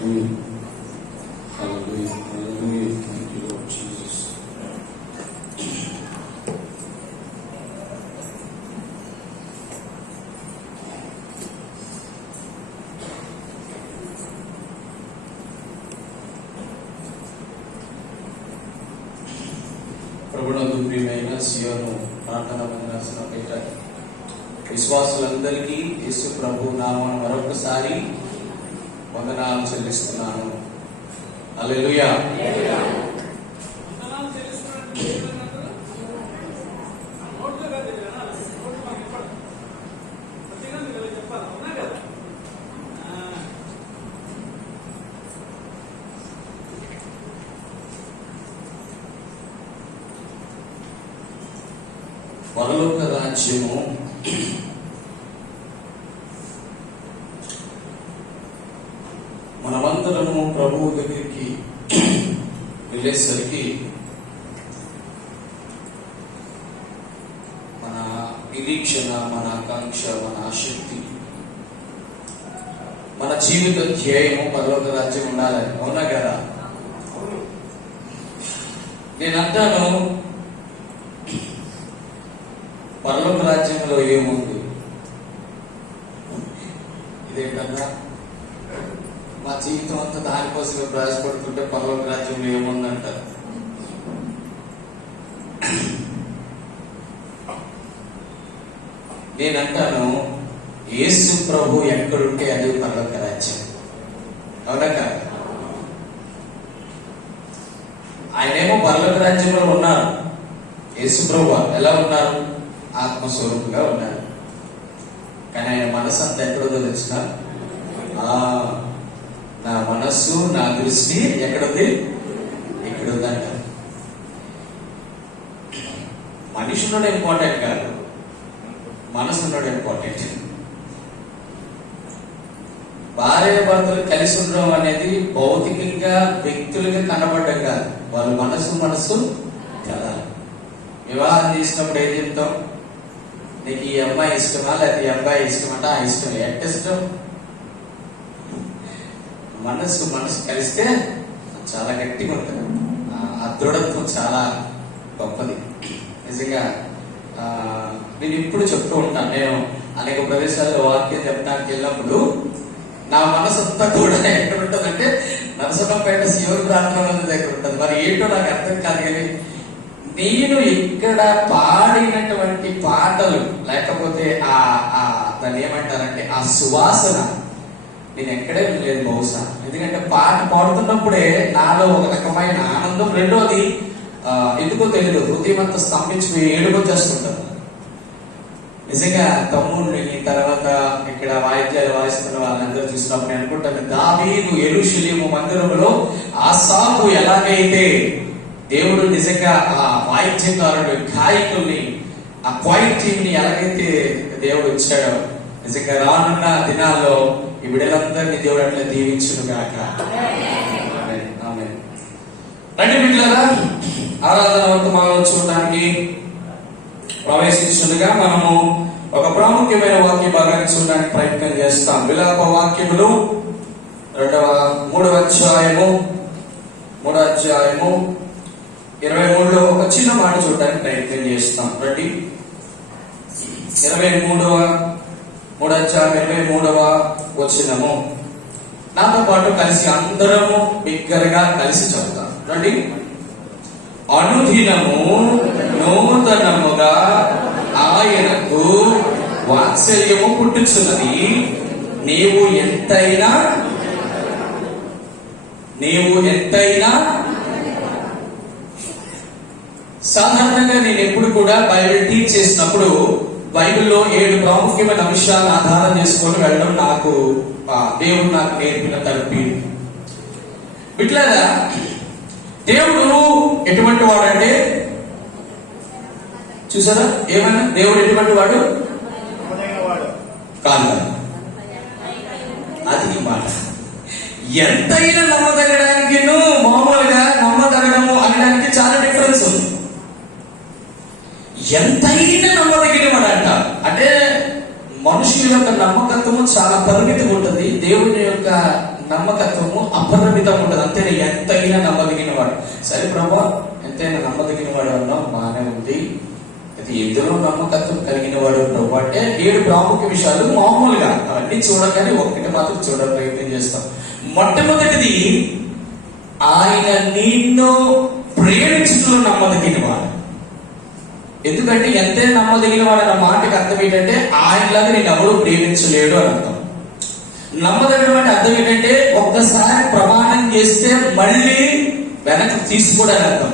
ప్రభునందు ప్రియమైన సియోను ప్రార్థన మందిరాసన పేట విశ్వాసులందరికీ యేసు ప్రభు నామమున మరొకసారి వందనాలు చెల్లిస్తున్నాను. హల్లెలూయా. పరలోక రాజ్యము మనమందరము ప్రభువు దగ్గరికి వెళ్ళేసరికి మన నిరీక్షణ, మన ఆకాంక్ష, మన ఆసక్తి, మన జీవిత ధ్యేయము పరలోక రాజ్యం ఉండాలని. అవునా కదా? నేను అంటాను, పరలోక రాజ్యంలో ఏముంది? ఇదేంటన్నా మా జీవితం అంతా దానికోసమే ప్రయాసపడుతుంటే పరలోక రాజ్యంలో ఏముందంటారు. నేనంటాను, యేసు ప్రభు ఎక్కడుంటే అది పరలోక రాజ్యం. అవునా కాదు? ఆయనేమో పరలోక రాజ్యంలో ఉన్నారు. యేసు ప్రభు ఎలా ఉన్నారు? ఆత్మస్వరూపుగా ఉన్నారు. కానీ ఆయన మనసు అంతా ఎక్కడుందో తెలిసిన, నా మనస్సు, నా దృష్టి ఎక్కడుంది? ఇక్కడుందంట. మనిషి ఉన్నాడు ఇంపార్టెంట్ కాదు, మనసు ఉన్నాడు ఇంపార్టెంట్. భార్య భర్తలు కలిసి ఉండడం అనేది భౌతికంగా వ్యక్తులుగా కనబడడం కాదు, వాళ్ళ మనసు కదా. వివాహం చేసినప్పుడు ఏం చెప్తాం? నీకు ఈ అమ్మాయి ఇష్టమా లేకపోతే ఈ అబ్బాయి ఇష్టమంటే ఆ ఇష్టం. ఎంత ఇష్టం? మనసు కలిస్తే చాలా గట్టిగా ఉంటుంది. ఆ దృఢత్వం చాలా గొప్పది. నిజంగా నేను ఇప్పుడు చెప్తూ ఉంటాను. నేను అనేక ప్రదేశాల్లో వాక్యం చెప్పడానికి వెళ్ళినప్పుడు నా మనసు అంతా కూడా ఎక్కడ ఉంటుందంటే నరసన్నపేట శివుని ప్రార్థన మందిరం దగ్గర ఉంటుంది. మరి ఏంటో నాకు అర్థం కాదు, కానీ నేను ఇక్కడ పాడినటువంటి పాటలు లేకపోతే దాన్ని ఏమంటారంటే ఆ సువాసన నేను ఎక్కడే లేదు బహుశా. ఎందుకంటే పాట పాడుతున్నప్పుడే నాలో ఒక రకమైన ఆనందం. రెండోది ఎందుకో తెలియదు, హృదయం అంతా స్తంభించి ఏడుగు చేస్తుంటారు. నిజంగా తమ్ముడిని తర్వాత ఇక్కడ వాయిద్యాలు వాయిస్తున్న వాళ్ళందరూ చూసినప్పుడు నేను అనుకుంటాను, దావీదు యెరూషలేము మందిరంలో ఆసాపు ఎలాగైతే దేవుడు నిజంగా ఆ వాయిద్యకారుడు, గాయకుల్ని, ఆ క్వైట్ టీమ్ ని ఎలాగైతే దేవుడు ఇచ్చాడో, నిజంగా రానున్న దినాల్లో ఈ బిడ్డలందరినీ దేవుడు అట్లా దీవించును గాక. రండి బిడ్డలారా, ఆరాధన వర్తమానం చూడడానికి ప్రవేశించుండగా మనము ఒక ప్రాముఖ్యమైన వాక్య భాగాన్ని చూడడానికి ప్రయత్నం చేస్తాం. విలాప వాక్యములు 3వ అధ్యాయము 23లో ఒక చిన్న మాట చూడడానికి ప్రయత్నం చేస్తాం. రండి, 3వ అధ్యాయం 23వ వచనము నాతో పాటు కలిసి అందరము బిగ్గరగా కలిసి చదువుతాం. రండి. అనుదినము నూతనముగా ఆయనకు వాత్సల్యము పుట్టుచున్నది, నీవు ఎంతైనా సాధారణంగా నేను ఎప్పుడు కూడా బైబిల్ టీచ్ చేసినప్పుడు బైబిల్లో 7 ప్రాముఖ్యమైన అంశాలను ఆధారం చేసుకొని వెళ్ళడం నాకు దేవుడు నాకు నేర్పిన తరపి. బిడ్డలారా, దేవుడు ఎటువంటి వాడంటే, చూసారా ఏమన్నా? దేవుడు ఎటువంటి వాడు కాదు, అది మాట. ఎంతైనా నమ్మదగడానికి మామూలుగా నమ్మదగడము అనడానికి చాలా డిఫరెన్స్ ఉంది. ఎంతైనా నమ్మదగిన వాడు అంట అంటే మనుషుల యొక్క నమ్మకత్వము చాలా పరిమితిగా ఉంటుంది, దేవుని యొక్క నమ్మకత్వము అపరిమితంగా ఉంటుంది. అంతేనా, ఎంతైనా నమ్మదగిన వాడు. సరే ప్రభా, ఎంతైనా నమ్మదగిన వాడు అన్నాం, బాగానే ఉంది. అది ఎందులో నమ్మకత్వం కలిగిన వాడు ప్రభు అంటే 7 ప్రాముఖ్య విషయాలు. మామూలుగా అవన్నీ చూడగానే ఒక్కటి మాత్రం చూడ ప్రయత్నం చేస్తాం. మొట్టమొదటిది, ఆయన నిన్ను ప్రేమించుటలో నమ్మదగిన వాడు. ఎందుకంటే ఎంతే నమ్మదగిన వాడు అన్న మాటకి అర్థం ఏంటంటే ఆయనలాగా నేను ఎవరు ప్రేమించలేడు అని అర్థం. నమ్మదగిన అంటే అర్థం ఏంటంటే ఒక్కసారి ప్రమాణం చేస్తే మళ్ళీ వెనక్కి తీసుకోవడానికి అర్థం.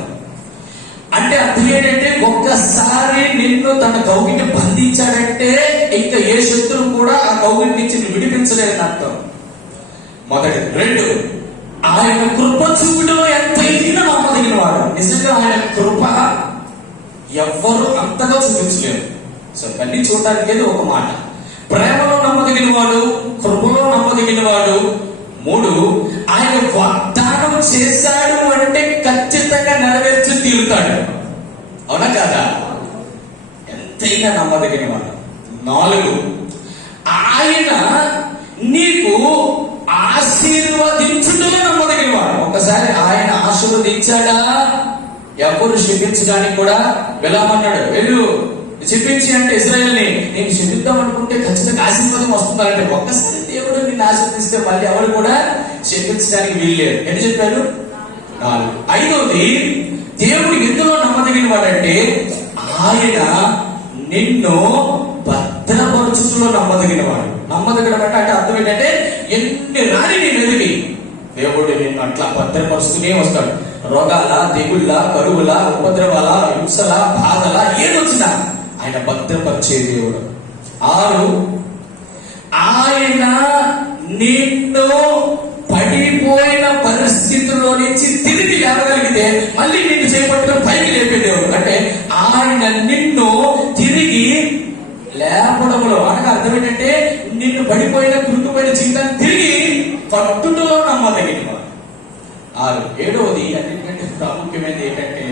అంటే అర్థం ఏంటంటే ఒక్కసారి నిన్ను తన కౌగిట బంధించాడంటే ఇంకా ఏ శత్రువు కూడా ఆ కౌగిటి నుంచి విడిపించలేదని అర్థం. మొదటి. 2, ఆయన కృప చూపులో ఎంతైనా నమ్మదగిన వాడు. నిజంగా ఆయన కృప ఎవ్వరు అంతగా చూపించలేరు. సో అన్ని చూడటానికి ఏదో ఒక మాట. ప్రేమలో నమ్మదగిన వాడు, కృపలో నమ్మదగిన వాడు. 3, ఆయన వాగ్దానం చేశాడు అంటే ఖచ్చితంగా నెరవేర్చి తీరుతాడు. అవునా కాదా? ఎంతైనా నమ్మదగిన వాడు. 4, ఆయన నీకు ఆశీర్వదించుటలో నమ్మదగిన వాడు. ఒకసారి ఆయన ఆశీర్వదించాడా, ఎవరు శపించడానికి కూడా వెళ్ళమన్నాడు. వెళ్ళు శపించి అంటే ఇశ్రాయేల్ని నేను శపిద్దాం అనుకుంటే ఖచ్చితంగా ఆశీర్వాదం వస్తుందంటే ఒక్కసారి దేవుడు నిన్ను ఆశీర్వదిస్తే మళ్ళీ ఎవరు కూడా శపించడానికి వీల్లేదు. ఎన్ని చెప్పారు? 4. 5వది, దేవుడు ఎందులో నమ్మదగిన వాడంటే ఆయన నిన్ను భద్రపరచులో నమ్మదగిన వాడు. నమ్మదగిన అంటే అర్థం ఏంటంటే ఎన్ని రాని నీ మీదకి దేవుడు నిన్ను అట్లా భద్రపరుస్తూనే వస్తాడు. రోగాల, తెగుళ్ళ, కరువుల, ఉపద్రవాల, హింసల, బాధల ఏదొచ్చినా ఆయన భద్రపరిచే దేవుడు. 6, ఆయన నిన్ను పడిపోయిన పరిస్థితుల్లో నుంచి తిరిగి లేవగలిగితే మళ్ళీ నిన్ను చేపట్టుకుని పైకి లేపే దేవుడు. అంటే ఆయన నిన్ను తిరిగి లేపడంలో అనగా అర్థం ఏంటంటే నిన్ను పడిపోయిన కురుకుపోయిన జీవితాన్ని తిరిగి కట్టుటలో నమ్మదగిన వాడు. 6. 7వది అన్నింటికంటే ప్రాముఖ్యమైనది ఏంటంటే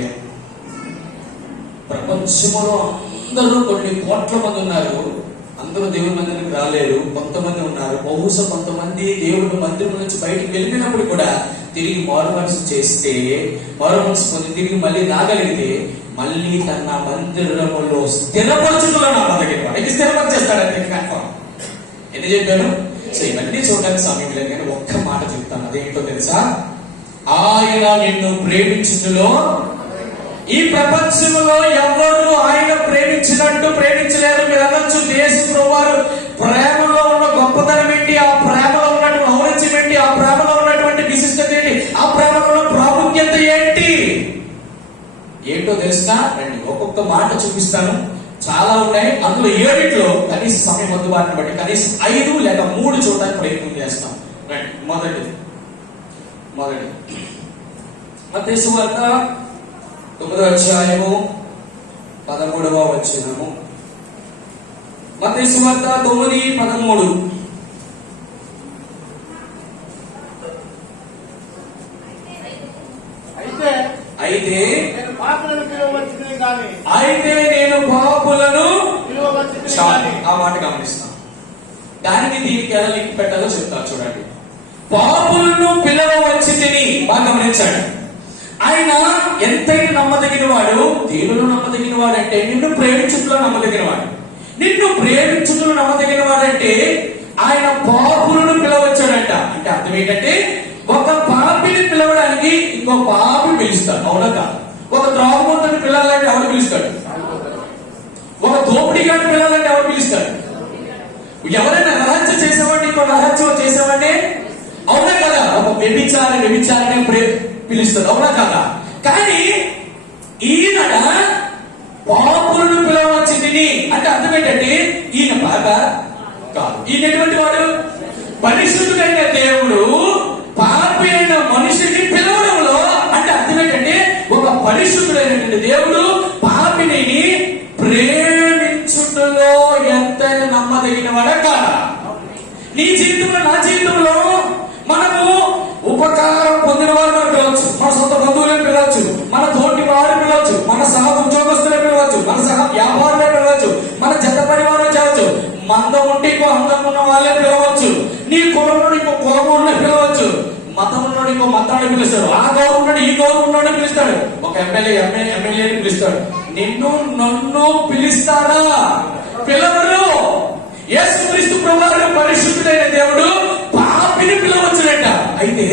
ప్రపంచంలో అందరూ కొన్ని కోట్ల మంది ఉన్నారు, అందరూ దేవుని మందిరికి రాలేరు. కొంతమంది ఉన్నారు. బహుశా కొంతమంది దేవుడి మందిరం నుంచి బయటికి వెళ్ళినప్పుడు కూడా తిరిగి మారు మనసు చేస్తే, మారు మనసు పొంది తిరిగి మళ్ళీ రాగలిగితే మళ్ళీ తన మందిరంలో స్థిరపరచులో నమ్మదగిన వాడు. ఇది స్థిరపరిచేస్తాడంటే కన్ఫర్మ్. ఎన్ని చెప్పాను? సో ఇవన్నీ చూడడానికి సమయం లేదు, కానీ ఒక్క మాట చెప్తాను. అదేంటో తెలుసా? ఆయన నిన్ను ప్రేమించుటలో ఈ ప్రపంచంలో ఎవరు ఆయన ప్రేమించినట్టు ప్రేమించలేరు. మీరు అనొచ్చు, యేసు వారు ప్రేమలో ఉన్న గొప్పతనం ఏంటి, ఆ ప్రేమలో ఉన్నటువంటి ఔన్నత్యం ఏంటి, ఆ ప్రేమలో ఉన్నటువంటి విశిష్టత ఏంటి, ఆ ప్రేమలో ఉన్న ప్రాముఖ్యత ఏంటో తెలుసా? రండి ఒక్కొక్క మాట చూపిస్తాను. చాలా ఉన్నాయి, అందులో 7లో కనీస సమయం అందుబాటుని బట్టి కనీసం 5 లేక 3 చూడడానికి ప్రయత్నం చేస్తాం. రండి. మొదటి మత్తయి సువార్త 9వ అధ్యాయము 13వ వచనము. మత్తయి సువార్త 9:13. అయితే నేను పాపులను చాలు. ఆ మాట గమనిస్తాం. దానికి దీనికి ఎలా లింక్ పెట్టాలో చెప్తాను చూడండి. పాపులను పిలవవచ్చితిని బాగా గమనించాడు. ఆయన ఎంతైనా నమ్మదగిన వాడు. దేవుడు నమ్మదగిన వాడంటే నిన్ను ప్రేమించుట్లో నమ్మదగిన వాడు. నిన్ను ప్రేమించుట్లో నమ్మదగిన వాడంటే ఆయన పాపులను పిలవచ్చాడంట. అంటే అర్థం ఏంటంటే ఒక పాపిని పిలవడానికి ఇంకో పాపి పిలుస్తాడు. అవునా కాదు? ఒక త్రాగుబోతుని పిలవాలంటే ఎవరు పిలుస్తాడు? ఒక దోపిడీగాడిని పిలవాలంటే ఎవరు పిలుస్తాడు? ఎవరైనా రహస్యం చేసేవాడిని ఇంకో రహస్యం చేసేవాడిని, అవునా కదా? ఒక వ్యభిచారిని పిలుస్తాడు. అవునా కదా? కానీ ఈయన పాపులను పిలవచ్చింది అంటే అర్థం ఏంటంటే ఈయన బాగా కాదు. ఈయన ఎటువంటి వాడు? పరిశుద్ధుడైన దేవుడు పాపి అయిన మనిషిని పిలవడంలో అంటే అర్థం ఏంటంటే ఒక పరిశుద్ధుడైనటువంటి దేవుడు పాపిని ప్రేమించుటలో ఎంతైనా నమ్మదగిన వాడా కాదా? నీ జీవితంలో, నా జీవితంలో మనము ఉపకారం పొందిన వారు మనం పిలవచ్చు, మన సొంత బంధువులను పిలవచ్చు, మన తోటి వారు పిలవచ్చు, మన సహ ఉద్యోగస్తులను పిలవచ్చు, మన సహ వ్యాపారులను పిలవచ్చు, మన జత పని వారు చేయవచ్చు. మందం ఉంటే ఇంకో అందం ఉన్న వాళ్ళే పిలవచ్చు, నీ కులంలో ఇంకో కులం ఉన్న పిలవచ్చు, మతం ఉన్నోడు ఇంకో మతాన్ని పిలుస్తాడు, ఆ గౌరవం ఉన్నాడు ఈ గౌరవం ఉన్నాడు పిలుస్తాడు, ఒక ఎమ్మెల్యేని పిలుస్తాడు. నిన్ను నన్ను పిలుస్తాడా? పిలవరు. యేసుక్రీస్తు ప్రభువు పరిశుద్ధుడైన దేవుడు పాపిని పిలవచ్చునట. అయితే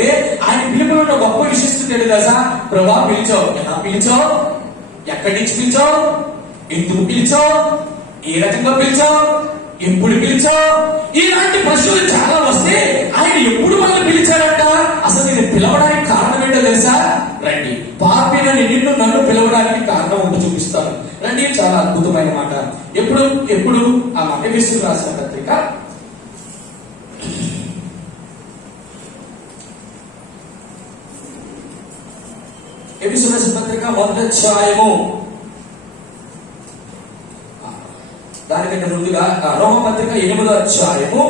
ఆయన పిలుపులో గొప్ప విశిష్టత తెలుసా? ప్రభా పిలిచావు, ఎలా పిలిచావు, ఎక్కడి నుంచి పిలిచావు, ఎందుకు పిలిచావు, ఏ రకంగా పిలిచావు, ఎప్పుడు పిలిచావు, ఇలాంటి ప్రశ్నలు చాలా వస్తే ఆయన ఎప్పుడు మనల్ని పిలిచారంట? అసలు నేను పిలవడానికి కారణం ఏంటో తెలుసా? రండి, పాపినని నిన్ను నన్ను పిలవడానికి కారణం ఉంటూ చూపిస్తాను రండి. చాలా అద్భుతమైన మాట. ఎప్పుడు ఆ మాట ఎఫెసీయులకు రాసిన పత్రిక ఎఫెసీయులకు రాసిన పత్రిక 1వ అధ్యాయము, దానికంటే ముందుగా రోమపత్రిక 8వ అధ్యాయము,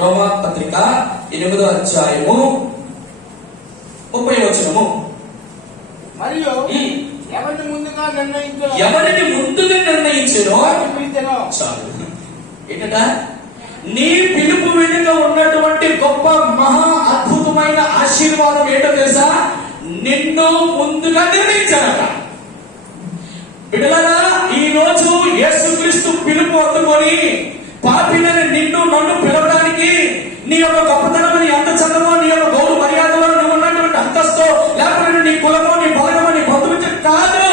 రోమపత్రిక 8వ అధ్యాయము 30వ వచనము. మరియు ఎవరిని ముందుగా నిర్ణయించారో చాలు. ఏంటంట? నీ పిలుపు వెనుక ఉన్నటువంటి గొప్ప మహా అద్భుతమైన ఆశీర్వాదం ఏంటో తెలుసా? నిన్ను ముందుగా నిర్ణయించారట. బిడ్డలారా, ఈ రోజు యేసుక్రీస్తు పిలుపు అందుకొని పాపినని నిన్ను నన్ను పిలవడానికి నీ యొక్క గొప్పతనము, నీ అంత చదువు, నీ యొక్క గౌరవ మర్యాదలో నువ్వు ఉన్నటువంటి అంతస్తు, లేకపోతే నీ కులమో నీ బలగమో నీ బంధుమిత్రం కాదు.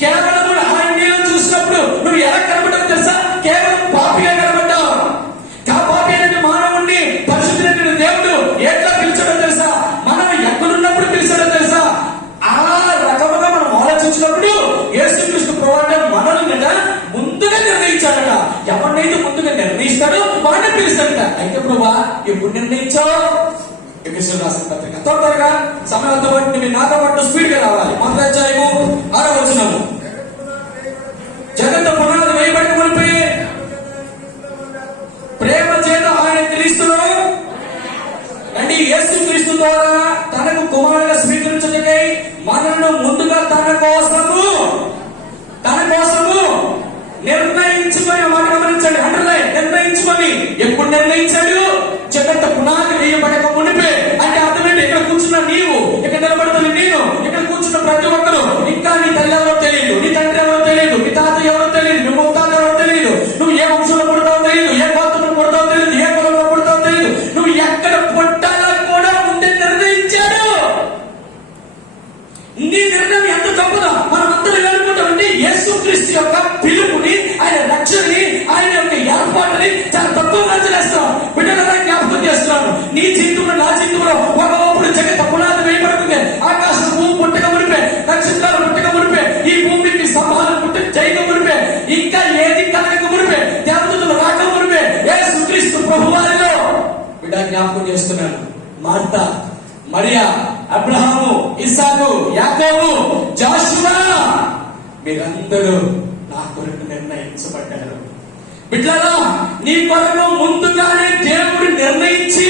కేవలం ఆయన నీలో చూసినప్పుడు నువ్వు ఎలా కనబడ్డావు తెలుసా? కేవలం పాపిగా కనబడ్డావు. పాపి అనేది మానవుణ్ణి పరిశుద్ధుడైన దేవుడు ఎట్లా పిలిచాడో తెలుసా? మనం ఎక్కడున్నప్పుడు పిలిచాడో తెలుసా? ఆ రకముగా మనం ఆలోచించినప్పుడు యేసుక్రీస్తు ప్రభువు మనల్ని ముందుగా నిర్ణయించాడట. ఎవరినైతే ముందుగా నిర్ణయిస్తాడో వాడిని పిలుస్తాడట. అయితే ప్రభువా ఎప్పుడు నిర్ణయించావు? ఎఫెసీయులకు రాసిన పత్రిక త్వరగా సమయంతో బట్టి మీరు నాతో పాటు స్పీడ్ గా రావాలి. 1వ అధ్యాయము 6వ వచనము. జగత్తు పునాది వేయబడి మునిపే ప్రేమ చేత ఆయన క్రీస్తులో అంటే యేసుక్రీస్తు ద్వారా తనకు కుమారుగా స్వీకరించుటకై మనను ముందుగా తన కోసము నిర్ణయించుకొని, మాట గమనించండి, నిర్ణయించుకొని. ఎప్పుడు నిర్ణయించాడు? జగత్తు పునాది వేయబడక మునిపే. అంటే అర్థమేంటి? ఇక్కడ కూర్చున్న నీవు, ఇక్కడ నిలబడుతున్న నేను, ఇక్కడ కూర్చున్న ప్రతి ఒక్కరు, ఇంకా నీ తల్లి ఎవరో తెలియదు, నీ తండ్రి ఎవరో తెలియదు, నీ తాత ఎవరో తెలియదు, నువ్వు ముత్తాత ఎవరో తెలియదు, నువ్వు ఏ వంశంలో పుడతావో తెలియదు, ఏ గోత్రంలో పుడతావో తెలియదు, ఏ కులంలో పుడతావో తెలియదు, నువ్వు ఎక్కడ పుట్టాలో కూడా ముందే నిర్ణయించాడు. నీ నిర్ణయం ఎంత గొప్పదో మనం అందరూ అనుకుంటామంటే యేసుక్రీస్తు యొక్క పిలుపుని, ఆయన రక్షణని, ఆయన యొక్క ఏర్పాటుని చాలా తక్కువ అంచనేస్తాం. బిడ్డల జ్ఞాపకం చేస్తున్నాను. నీ జీవితంలో నా జీవితంలో ఒకప్పుడు జగత్తు పునాది వేయబడుతుంది. ఆకాశం భూమి పుట్టక మునిపే, నక్షత్రాలు పుట్టక మునిపే, ఈ భూమికి సంభావన పుట్ట చేయక మునిపే, ఇంకా ఏది కలగక మునిపే, దేవతలు రాక మునిపే యేసుక్రీస్తు ప్రభువారిలో బిడ్డ జ్ఞాపకం చేస్తున్నాను. మార్తా, మరియా, అబ్రహాము, ఇస్సాకు, యాకోబు, జాషువా మీరందరూ నా కొరకు నిర్ణయించబడ్డారు. బిడ్డలారా, నీ కొరకు ముందుగానే దేవుడు నిర్ణయించి,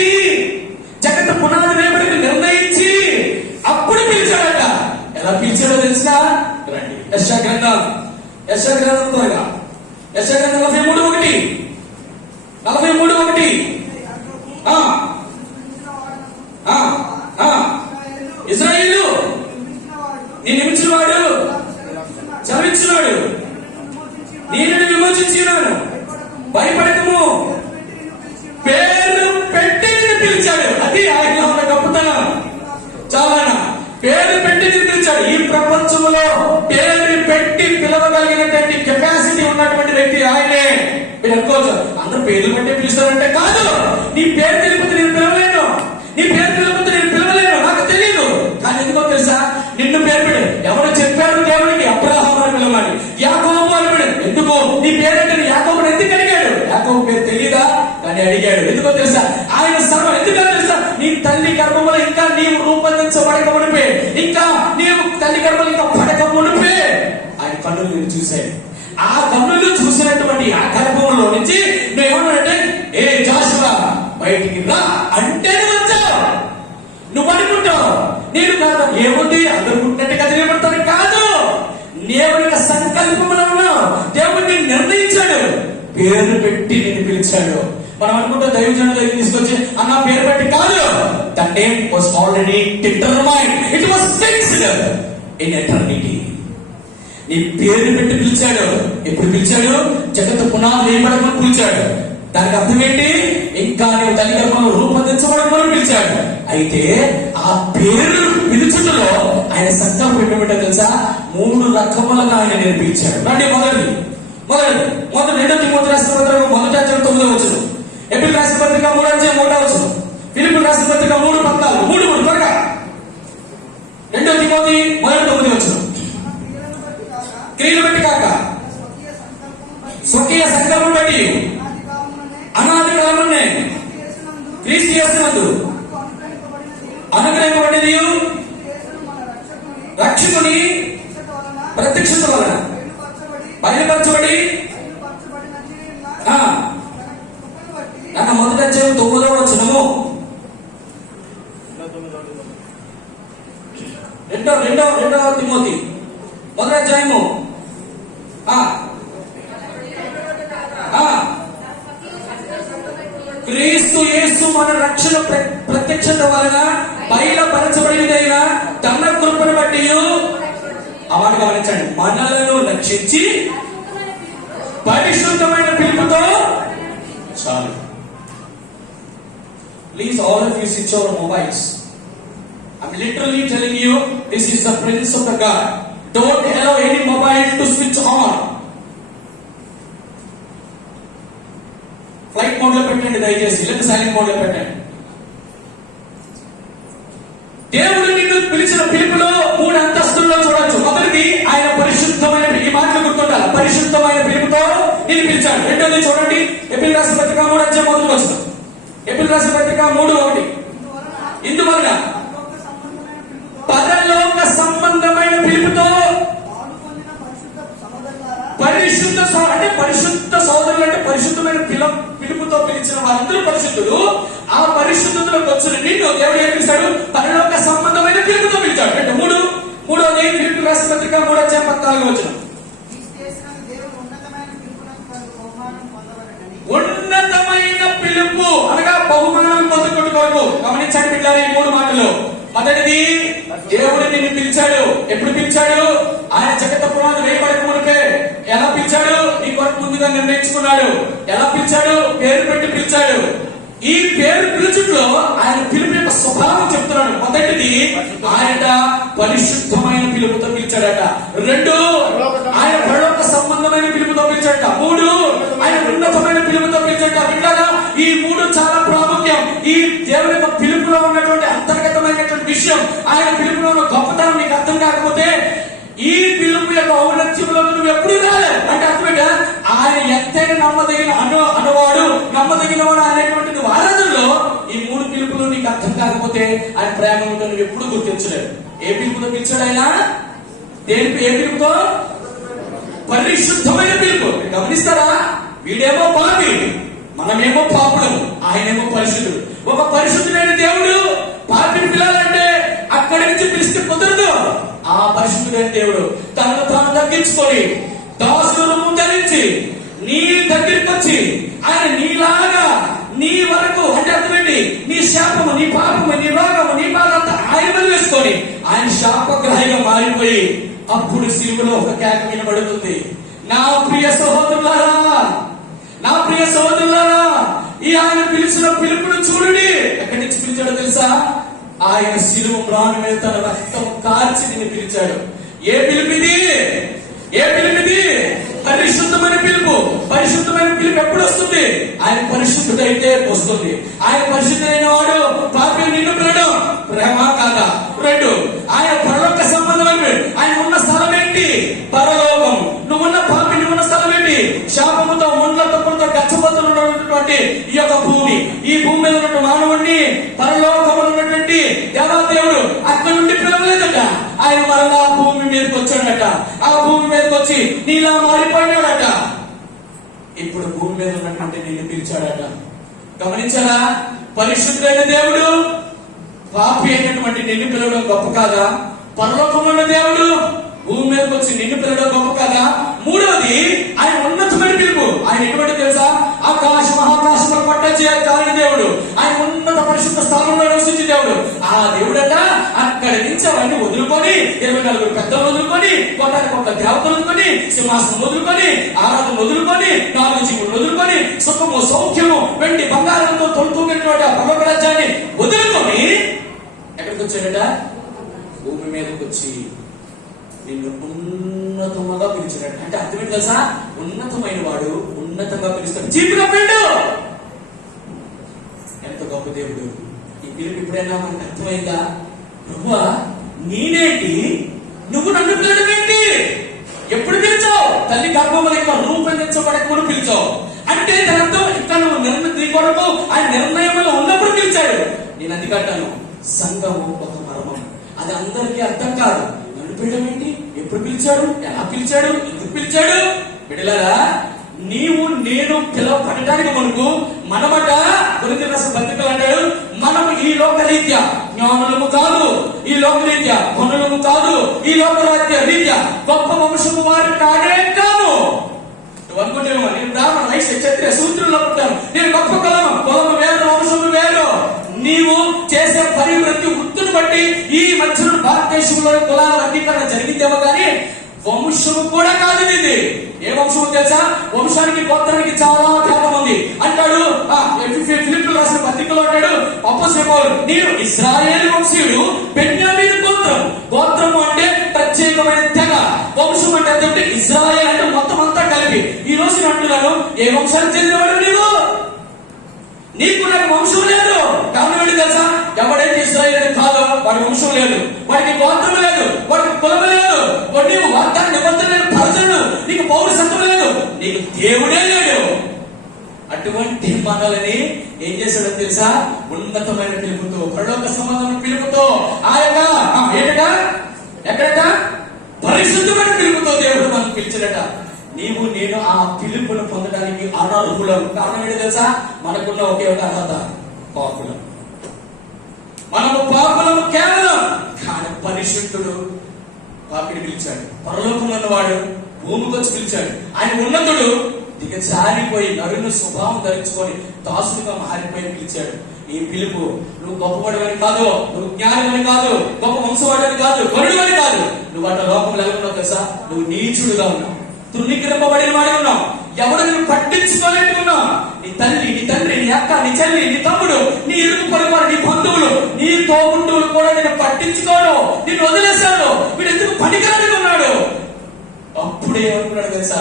జగత్తు పునాది వేయబడికి నిర్ణయించి అప్పుడు పిలిచాడట. ఎలా పిలిచాడో తెలుసా? రండి, యెషయా గ్రంథం త్వరగా, యెషయా గ్రంథం 43:1. ఇశ్రాయేలు నేను నియమించినవాడు, చదివించినాడు, నేను విమోచించినాను, భయపడకము, పేరు పెట్టి పిలిచాడు. అది ఆయన ఉన్న గొప్పతనం. చాలా పేరు పెట్టి పిలిచాడు. ఈ ప్రపంచంలో పేరు పెట్టి పిలవగలిగినటువంటి కెపాసిటీ ఉన్నటువంటి వ్యక్తి ఆయనే. మీరు అనుకోవచ్చు అందరూ పేర్లు పెట్టి పిలుస్తారంటే కాదు. నీ పేరు తెలిపితే నేను పిలవలేను, నీ పేరు తెలిపితే నేను పిలవలేను, నాకు తెలియదు. కానీ ఎందుకో తెలుసా? నిన్ను పేరు పెడు. ఎవరు చెప్పారు దేవుడికి? అబ్రహాము అని పిలవని, యాకోబు అని పిడు. ఎందుకో? నీ పేరంటే యాకోబుని ఎందుకు అడిగాడు? యాకోబు పేరు తెలియదా? కానీ అడిగాడు. ఎందుకో తెలుసా? ఆయన సర్వం ఎందుకో తెలుసా? నీ తల్లి గర్భంలో ఇంకా నీవు రూపొందించబడక మునిపే, ఇంకా నీవు తల్లి గర్భంలో ఇంకా పడక మునిపే ఆయన కన్నులు నేను చూశాను. ఆ కన్నులు చూసినటువంటి ఆ గర్భంలో నుంచి నువ్వేమన్నాడంటే, ఏ జాషువా బయటికి రా అంటేనే వచ్చావు. నువ్వు అనుకుంటావు నేను కాదు, ఏముంది అందరూ పుట్టినట్టు కదా నిలబడతాను. కాదు, దేవుని సంకల్పంలో ఉన్నావు. దేవుడిని నిర్ణయించాడు. పేరు పెట్టి నిన్ను పిలిచాడు. మనం అనుకుంటే దైవజనుల దగ్గర తీసుకొచ్చి అన్న పేరు పెట్టి కాదు. The name was already determined, it was fixed in eternity. నీ పేరు పెట్టి పిలిచాడు. ఎప్పుడు పిలిచాడు? జగత్తు పునాది వేయబడమని పిలిచాడు. దానికి అర్థం ఏంటి? ఇంకా నీవు తల్లి గర్భంలో రూపొందించబడమని పిలిచాడు. అయితే ఆ పేరు పిలుచుటలో ఆయన సంకల్పం ఏమిటో తెలుసా? 3 రకములుగా ఆయన నేర్పించాడు. రండి మొదటి 2 తిమోతి రాసిన పత్రిక 1వ అధ్యాయం 9వ వచనం, ఎఫెసీయులకు రాసిన పత్రిక 3వ అధ్యాయం 1వ వచనం, ఫిలిప్పీయులకు రాసిన పత్రిక 3:14, 3 త్వరగా. 2 తిమోతి 1:9 వచనం. క్రియలు బట్టి కాక స్వకీయ సంకల్పం బట్టి అనాది కాలమునే క్రీస్తు యేసునందు అనుగ్రహింపబడినది రక్షకుని ప్రత్యక్షత వలన బయలుపరచబడి నన్ను 1వ అధ్యాయం 9వ వచనము, 2 తిమోతి 1వ అధ్యాయము క్రీస్తు యేసు మన రక్షణ ప్రత్యక్షత వలన బయలుపరచబడినదైన తన కృపను బట్టి ఆ మాట గమనించండి, మనలను రక్షించి పరిశుద్ధమైన పిలుపుతో. చాలు. Please all of you switch your mobiles. I'm literally telling you, this is the presence of the God. Don't allow any mobile to switch on. Flight mode లో పెట్టండి దయచేసి, లేదా సైలెంట్ మోడ్ లో పెట్టండి. దేవుడు నిన్ను పిలిచిన పిలుపులో 3 అంతస్తుల్లో చూడొచ్చు. మొదటిది ఆయన పరిశుద్ధమైన, ఈ మాటలు గుర్తుండాలి, పరిశుద్ధమైన పిలుపుతో నిన్ను పిలిచాడు. రెండోది చూడండి, ఎఫెసీయులకు రాసిన పత్రిక 3వ అధ్యాయం 1వ వచనం, ఎఫెసీయులకు రాసిన పత్రిక 3:1, ఇందువలన పరలోక సంబంధమైన పిలుపుతో పరిశుద్ధ అంటే పరిశుద్ధ సోదరులు అంటే పరిశుద్ధమైన పిలుపుతో పిలిచిన వారందరూ పరిశుద్ధులు. ఆ పరిశుద్ధతలోకి వచ్చిన నిన్ను దేవుడు ఏం పిలిచాడు? పరలోక సంబంధమైన పిలుపుతో పిలిచాడు. అంటే మూడోది ఫిలిప్పీయులకు రాసిన పత్రిక 3వ అధ్యాయం 14వ వచనం, ఉన్నతమైన పిలుపు అనగా బహుమానం పొందుకొట్టుకోకు. గమనించండి బిడ్డలారా ఈ 3 మాటలు. మొదటిది, దేవుడు నిన్ను పిలిచాడు. ఎప్పుడు పిలిచాడు? ఆయన జగత్తు పునాది వేయబడక మునిపే. ఎలా పిలిచాడు? నీ కొరకు ముందుగా నిర్ణయించుకున్నాడు. ఎలా పిలిచాడు? పేరు పెట్టి పిలిచాడు. ఈ పేరు పిలుచుట్లో ఆయన పిలుపు యొక్క స్వభావం చెప్తున్నాడు. మొదటిది, ఆయన పరిశుద్ధమైన పిలుపుతో పిలిచాడట. 2, ఆయన పరలోక సంబంధమైన పిలుపుతో పిలిచాడట. 3, ఆయన ఉన్నతమైన పిలుపుతో పిలిచాడట. విన్నారా? ఈ 3 చాలా ప్రాముఖ్యం. ఈ దేవుని యొక్క పిలుపులో ఉన్నటువంటి అంతర్గతమైనటువంటి విషయం, ఆయన పిలుపులో ఉన్న గొప్పతనం నీకు అర్థం కాకపోతే ఈ పిలుపు యొక్క ఔన్నత్యంలో నువ్వు ఎప్పుడు రాలేవు. అంటే అర్థమేట, ఆయన ఎంతైనా నమ్మదగిన అనువాడు, నమ్మదగిన వాడు అనేటువంటిది ఆరాధనలో ఈ 3 పిలుపులు నీకు అర్థం కాకపోతే ఆయన ప్రేమ ఉంటే నువ్వు ఎప్పుడు గుర్తించలేవు. ఏ పిలుపుతో పిలిచాడు ఆయన? ఏ పిలుపుతో? పరిశుద్ధమైన పిలుపు. గమనిస్తారా? వీడేమో పాపి, మనమేమో పాపుడము, ఆయనేమో పరిశుద్ధుడు. ఒక పరిశుద్ధుడైన దేవుడు పాపిని పిలాలంటే అక్కడి నుంచి పిలిస్తే కుదరదు. ఆ పరిశుద్ధుడైన దేవుడు తనను తాను తగ్గించుకొని దాసుల ధరించి నీ దగ్గరికి వచ్చి ఆయన నీలాగా నీ వరకు, అంటే అర్థమేంటి, నీ శాపము, నీ పాపము, నీ రోగము, నీ బాధ అంతా ఆయన వేసుకొని ఆయన శాపగ్రహిగా మారిపోయి అప్పుడు శిలువలో ఒక కేక వినబడుతుంది. నా ప్రియ సహోదరులారా, నా ప్రియ సహోదరులారా, ఈ ఆయన పిలిచిన పిలుపును చూడండి. ఎక్కడి నుంచి పిలిచాడో తెలుసా? ఆయన శిలువ ప్రాణం మీద తన రక్తం కార్చి నిన్ను పిలిచాడు. ఏ పిలుపుది? ఏ పిలుపుది? పరిశుద్ధమైన పిలుపు. పరిశుద్ధమైన పిలుపు ఎప్పుడు వస్తుంది? ఆయన పరిశుద్ధుడైతే వస్తుంది. ఆయన పరిశుద్ధుడైన వాడు పాపి నిన్ను పిలవడం ప్రేమ కాదా? 2, ఆయన పరలోక సంబంధమైన, ఆయన ఉన్న స్థలం ఏంటి? పరలోకం. నువ్వున్న పాపి నువ్వున్న స్థలం ఏంటి? శాపముతో, ముండ్ల తప్పులతో, గచ్చబొత్తలు ఉన్నటువంటి ఈ యొక్క భూమి. ఈ భూమి మీద ఉన్న మానవుడిని పరలోకములు ఉన్నటువంటి దేవాదేవుడు అక్కడి నుండి పిలవలేదట. ఆయన మరలా భూమి మీదకి వచ్చాడట. ఆ భూమి మీదకి వచ్చి నీలా మారిపోయినాడట. ఇప్పుడు భూమి మీద ఉన్నటువంటి నిన్ను పిలిచాడట. గమనించారా? పరిశుద్ధుడైన దేవుడు పాపి అయినటువంటి నిన్ను పిలవడం గొప్ప కాదా? పరలోకంలో ఉన్న దేవుడు భూమి మీదకి వచ్చి నిన్ను పిలవడం గొప్ప కాదా? మూడవది ఆయన ఉన్నతమైన పిలుపు. ఆయన ఎటువంటి తెలుసా? ఆకాశ మహాకాశముల పట్ట కాలిన దేవుడు. ఆయన ఉన్నత పరిశుద్ధ స్థలంలో నివసించే దేవుడు. ఆ దేవుడట అక్కడి నుంచి అవన్నీ వదులుకొని 24 పెద్దలు వదులుకొని కోటానికి దేవతలు వదులుకొని సింహాసనం వదులుకొని ఆరాధన వదులుకొని 4 జీవులు వదులుకొని సుఖము సౌఖ్యము వెండి బంగారంతో తొలుతూగినటువంటి ఆ పర్వక రాజ్యాన్ని వదులుకొని ఎక్కడికి వచ్చాడట? భూమి మీదకి వచ్చి నిన్ను ఉన్నతముగా పిలిచాడు. అంటే అర్థమేంటి తెలుసా? ఉన్నతమైన వాడు ఉన్నతంగా పిలుస్తాడు. చీపుగా పిండు. ఎంత గొప్ప దేవుడు! ఈ పిలుపు ఎప్పుడైనా మనకు అర్థమైందా? ప్రభువా నేనేంటి, నువ్వు నన్ను పిలవడం ఏంటి? ఎప్పుడు పిలిచావు? తల్లి గర్భంలో ఇంకా రూపొందించబడక కూడా పిలిచావు. అంటే దానితో ఇక్కడ నువ్వు నీ కొరకు ఆయన నిర్ణయంలో ఉన్నప్పుడు పిలిచాడు. నేను అందుకంటాను, సంఘము ఒక మర్మం. అది అందరికీ అర్థం కాదు. నన్ను పిలవడం ఏంటి? ఎప్పుడు పిలిచాడు? ఎలా పిలిచాడు? ఎందుకు పిలిచాడు? బిడ్డలారా, నీవు నేను పిలవబడటానికి మనకు మనమట కొరింథీ రాసిన పత్రికలు అంటాడు, మనము ఈ లోక రీత్యా జ్ఞానులము కాదు, ఈ లోక రీత్యా పనులము కాదు, ఈ లోక రీత్యా గొప్ప వంశము వారి కాడే కాదు. నువ్వు అనుకుంటేమో నేను బ్రాహ్మణ వైశ్య క్షత్రియ సూత్రుల్లో పుట్టాను, నేను గొప్ప కులము వేరు వంశము వేరు. నీవు చేసే పరివృత్తి వృత్తిని బట్టి ఈ మధ్యలో భారతదేశంలో కులాల వర్గీకరణ జరిగిందేమో కానీ వంశము కూడా కాదు ఇది. ఏ వంశము తెలుసా? వంశానికి గోత్రానికి చాలా భేదం ఉంది అంటాడు. ఫిలిప్పీయులకు రాసిన పత్రికలో అంటాడు అపోస్తలుడు పౌలు, నేను ఇశ్రాయేలు వంశీయుడు, బెన్యామీను గోత్రం. గోత్రము అంటే ప్రత్యేకమైన తెగ, వంశం అంటే అర్థం ఇశ్రాయేల్ అంటే మొత్తం అంతా కలిపి. ఈ రోజు నేను అంటున్నాను, ఏ వంశానికి చెందినవాడు నీవు? నీకు నాకు వంశం లేదు. కారణం ఏంటి తెలుసా? ఎవడైతే ఇశ్రాయేలు కాదో వాడి వంశం లేదు, వాడికి గోత్రం లేదు, వాడికి కులం లేదు, నీవు వాగ్దాన నిబంధన లేని ప్రజలు, నీకు పౌరసత్వం లేదు, నీకు దేవుడే లేడు. అటువంటి మనల్ని ఏం చేశాడో తెలుసా? ఉన్నతమైన పిలుపుతో, పరలోక సంబంధమైన పిలుపుతో, ఆ యొక్క ఏంటట ఎక్కడట పరిశుద్ధమైన పిలుపుతో దేవుడు మనకు పిలిచాడట. నీవు నేను ఆ పిలుపును పొందడానికి అనర్హులం. కారణం ఏంటి తెలుసా? మనకున్న ఒకే ఒక అర్హత, పాపులం. మనము పాపులము కేవలం. కానీ పరిశుద్ధుడు పాపిని పిలిచాడు. పరలోకం ఉన్నవాడు భూమికి వచ్చి పిలిచాడు. ఆయన ఉన్నతుడు దిగజారిపోయి నరుని స్వభావం ధరించుకొని దాసుడుగా మారిపోయి పిలిచాడు. ఈ పిలుపు నువ్వు గొప్పవాడివని కాదు, నువ్వు జ్ఞానివని కాదు, గొప్ప వంశవాడిని కాదు, గరుడువని కాదు. నువ్వు అట్లా లోకంలో ఎలా ఉన్నావు తెలుసా? నువ్వు నీచుడుగా ఉన్నావు, తృణీకరింపబడిన వాడి ఉన్నావు, ఎవరు నేను పట్టించుకోలేకున్నావు. నీ తల్లి, నీ తండ్రి, నీ అక్క, నీ చెల్లి, నీ తమ్ముడు, నీ ఇరుగు పొరుగువారు, నీ బంధువులు, నీ తోబుట్టువులు కూడా నేను పట్టించుకోను, నిన్ను వదిలేశాడు. వీడు ఎందుకు పనికిరానుకున్నాడు? అప్పుడే ఏమనుకున్నాడు తెలుసా?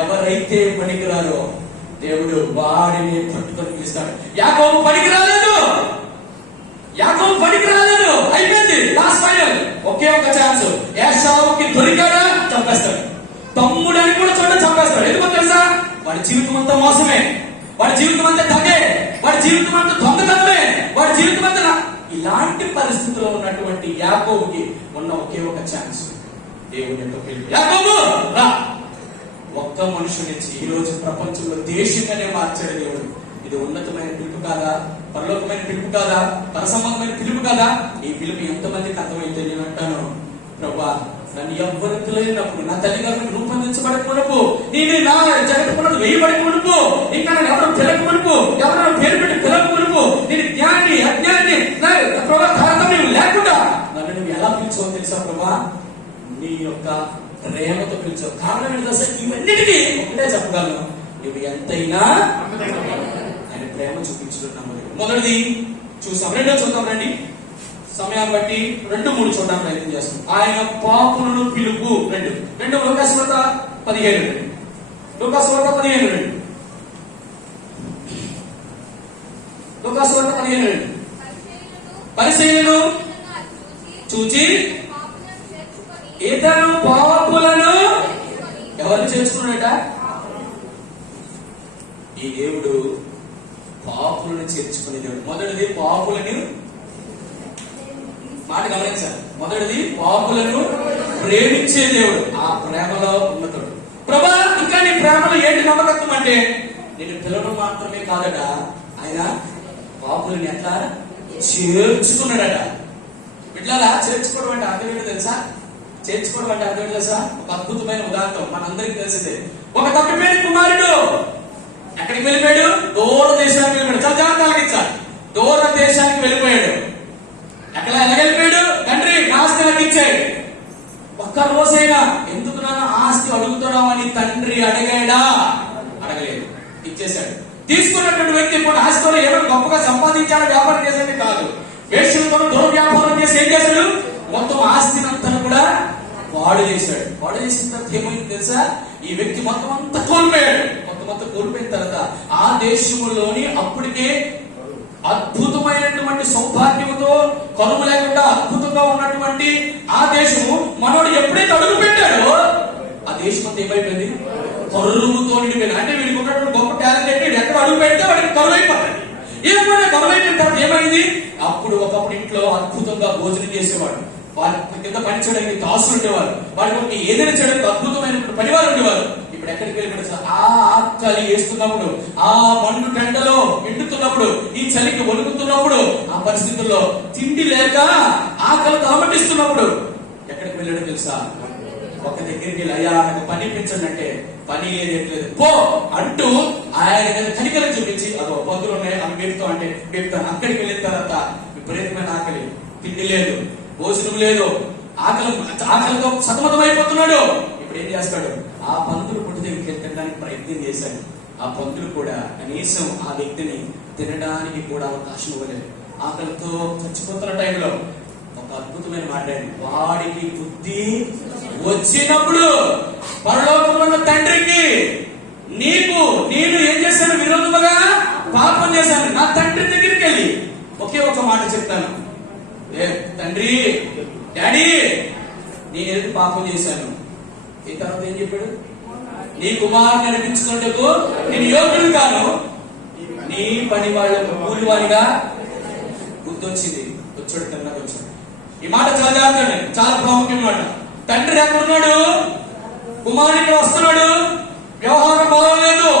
ఎవరైతే పనికిరారో దేవుడు వాడిని పట్టుకొని పిలుస్తాడు. యాకోబు పనికిరాలేదు, యాకోబు పనికిరాలేదు, అయిపోయింది. లాస్ట్ ఫైనల్ ఒకే ఒక ఛాన్స్. ఏశావుకి దొరికాడా చంపేస్తాడు, తమ్ముడని కూడా చూడ చంపేస్తాడు. ఎందుకో తెలుసా? వాడి జీవితం అంతా మోసమే, వాడి జీవితం అంతా తగే, వాడి జీవితం అంతా దొంగతనమే, వాడి జీవితం అంతా. ఇలాంటి పరిస్థితుల్లో ఉన్నటువంటి యాకోబుకి ఉన్న ఒకే ఒక ఛాన్స్, దేవుని యొక్క పిలుపు. యాకోబు రా. ఒక్క మనుషుల నుంచి ఈ రోజు ప్రపంచంలో దేశంగానే మార్చాడు దేవుడు. ఇది ఉన్నతమైన పిలుపు కాదా? పరలోకమైన పిలుపు కాదా? పరసంబంధమైన పిలుపు కాదా? ఈ పిలుపు ఎంతమందికి అర్థమైతే నేను అంటాను, ప్రభా నన్ను ఎవ్వరికి లేనప్పుడు, నా తల్లిగారు రూపొందించబడకమునుపు, నేను నా జగత్తుకున్నది వేయబడకమునుపు, ఇంకా నన్ను ఎవరు పిలకమునుపు, ఎవరు పేరు పెట్టి పిలకమునుపు, నేను జ్ఞాని అజ్ఞాని ప్రభా తారతమ్యం లేకుండా నన్ను నువ్వు ఎలా పిలిచావో తెలుసా ప్రభా? నీ యొక్క ప్రేమతో పిలిచావు. కారణం ఏంటి తెలుసా? ఇవన్నిటికీ ఒకటే చెప్పగలను, నువ్వు ఎంతైనా ఆయన ప్రేమ చూపించుతున్నాము. మొదటిది చూసాం, రెండో చూద్దాం రండి. సమయాన్ని బట్టి 2, 3 చూడడానికి ప్రయత్నం చేస్తాం. ఆయన పాపులను పిలుపు. 2 లూకాసు వార్త 15. లూకాసు వార్త 15. లూకాసు వార్త 15. పరిశీలనలు చూచి ఇతను పాపులను ఎవరిని చేర్చుకున్నాడట? ఈ దేవుడు పాపులను చేర్చుకునే దేవుడు. మొదటిది పాపులను, మాట గమనించాలి, మొదటిది పాపులను ప్రేమించే దేవుడు. ఆ ప్రేమలో ఉన్నతుడు. ప్రభా ఇంకా నీ ప్రేమలో ఏంటి నమ్మకత్వం అంటే, నేను పిల్లలు మాత్రమే కాదట, ఆయన పాపులను ఎట్లా చేర్చుకున్నాడట. ఇట్లా చేర్చుకోవడం అంటే అర్థం ఏంటో తెలుసా? చేర్చుకోవడం అంటే అర్థం తెలుసా? ఒక అద్భుతమైన ఉదాహరణ మనందరికీ తెలిసిందే. ఒక తప్పిపోయిన కుమారుడు ఎక్కడికి వెళ్ళిపోయాడు? దూర దేశానికి వెళ్ళిపోయాడు. చాలా జాగ్రత్త ఆలకించాలి. దూర దేశానికి వెళ్ళిపోయాడు. ఎక్కడ ఎలా వెళ్ళిపోయాడు? తండ్రి ఆస్తి నాకు ఇచ్చాడు. ఒక్క రోజైనా ఎందుకు నాన్న ఆస్తి అడుగుతున్నామని తండ్రి అడిగాడా? అడగలేదు, ఇచ్చేశాడు. తీసుకున్నటువంటి వ్యక్తి ఇప్పుడు ఆస్తిలో ఏమైనా గొప్పగా సంపాదించాడు, వ్యాపారం చేసేది కాదు. వేషంతో దూర వ్యాపారం చేసి ఏం చేశాడు? మొత్తం ఆస్తిని అంతా కూడా వాడు చేశాడు. వాడు చేసిన తర్వాత ఏమైంది తెలుసా? ఈ వ్యక్తి మొత్తం అంతా కోల్పోయాడు. మొత్తం అంతా కోల్పోయిన తర్వాత ఆ దేశంలోని అప్పటికే అద్భుతమైనటువంటి సౌభాగ్యంతో కరువు లేకుండా అద్భుతంగా ఉన్నటువంటి ఆ దేశము మనోడు ఎప్పుడైతే అడుగు పెట్టాడో ఆ దేశం అంతా ఏమైపోయింది? కరువుతో నిండిపోయింది. అంటే వీడికి ఉన్నటువంటి గొప్ప టాలెంట్ ఏంటి? వీడు ఎక్కడ అడుగు పెడితే వాడికి కరువు అయిపోతుంది. ఏమైనా కరువు అయిపోయిన తర్వాత ఏమైంది? అప్పుడు ఒకప్పుడు ఇంట్లో అద్భుతంగా భోజనం చేసేవాడు. వారి కింద పని చేయడానికి దాసులు ఉండేవారు. వారికి ఏదైనా చేయడానికి అద్భుతమైన పనివారు ఉండేవారు. ఇప్పుడు ఎక్కడికి వెళ్ళి ఆ ఆకలి వేస్తున్నప్పుడు, ఆ మండు టెండలో ఎండుతున్నప్పుడు, ఈ చలికి వణుకుతున్నప్పుడు, ఆ పరిస్థితుల్లో తిండి లేక ఆకలి తలమటిస్తున్నప్పుడు ఎక్కడికి వెళ్ళాడో తెలుసా? ఒక దగ్గరికి వెళ్ళి అయ్యా నాకు పని పెంచండి అంటే పని లేదు పో అంటూ ఆయన కనికరం చూపించి అదో పొద్దులు ఉన్నాయి అవి వేపుతాం అంటే వేపుతాను. అక్కడికి వెళ్ళిన తర్వాత విపరీతమైన ఆకలి, తిండి లేదు, భోజనం లేదు, ఆకలితో సతమతమైపోతున్నాడు. ఇప్పుడు ఏం చేస్తాడు? ఆ పంతులు పుట్టి దగ్గరికి తినడానికి ప్రయత్నం చేశాడు. ఆ పంతులు కూడా కనీసం ఆ వ్యక్తిని తినడానికి కూడా అవకాశం ఇవ్వలేదు. ఆకలితో చచ్చిపోతున్న టైంలో ఒక అద్భుతమైన మాట, వాడికి బుద్ధి వచ్చినప్పుడు పరలోకంలో ఉన్న తండ్రికి నేను ఏం చేశాను? విరోధముగా పాపం చేశాను. నా తండ్రి దగ్గరికి వెళ్ళి ఒకే ఒక మాట చెప్తాను, తండ్రి, డాడీ, నేను ఎందుకు పాపం చేశాను? ఈ తర్వాత ఏం చెప్పాడు? నీ కుమారుని అనిపించుకున్నట్టుకు నేను యోగ్యుడు కాను, నీ పని వాళ్ళకు కూలి వారిగా గుర్తొచ్చింది. వచ్చాడు, తిన్నది వచ్చాడు. ఈ మాట చాలా జాగ్రత్త, చాలా ప్రాముఖ్యమైన మాట. తండ్రి ఎక్కడున్నాడు? కుమారుడు వస్తున్నాడు, వ్యవహారం బాగోలేదు,